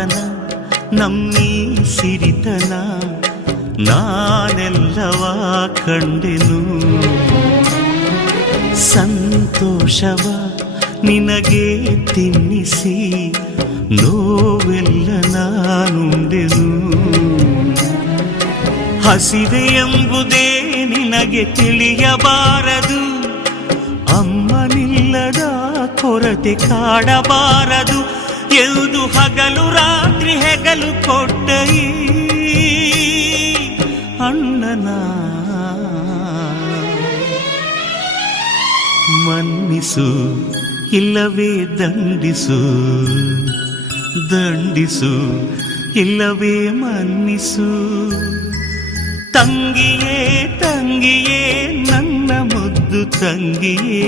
ಬಾಳತನ ನಮ್ಮೀ ಸಿರಿತನ ನಾನೆಲ್ಲವ ಕಂಡೆನು. ಸಂತೋಷವ ನಿನಗೆ ತಿನ್ನಿಸಿ ನೋವೆಲ್ಲ ನಾನುಂಡೆನು. ಹಸಿವೆ ಎಂಬುದೇ ನಿನಗೆ ತಿಳಿಯಬಾರದು, ಅಮ್ಮನಿಲ್ಲದ ಕೊರತೆ ಕಾಡಬಾರದು ಎಂದು ಹಗಲು ರಾತ್ರಿ ಹೆಗಲು ಕೊಟ್ಟ ಈ ಅಣ್ಣನ ಮನ್ನಿಸು ಇಲ್ಲವೇ ದಂಡಿಸು, ದಂಡಿಸು ಇಲ್ಲವೇ ಮನ್ನಿಸು. ತಂಗಿಯೇ ತಂಗಿಯೇ ನನ್ನ ಮುದ್ದು ತಂಗಿಯೇ.